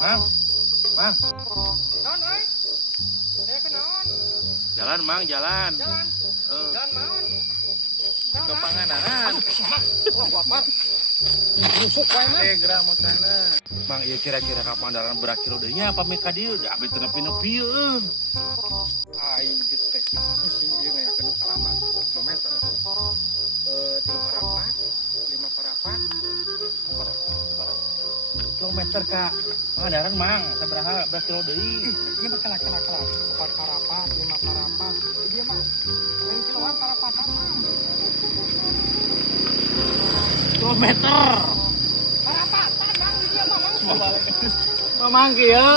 Mang, Mang. Non, oi. Saya ke non. Jalan, Mang, jalan. Jalan. Jalan maun. Ke Pangandaran. Wah, lapar. Rusuk wae mah. Geura maksana. Mang, ieu kira-kira ka Pangandaran berakhir deui nya apa mika dieu? Da abdi teu nepi-nepieun. Aing geus teh pusing ieu ngayakeun alamat kilometer. 3 parapat, 5 parapat, 4 parapat. Kilometer ka Pangandaran, Mang. Sabaraha kilo deui? Ieu mah kala 4 parapat, 5 parapat. Ieu mah lain kiloan parapatan mah. Kilometer. Parapatan Bang, ieu mah Bang. Mamang kieu.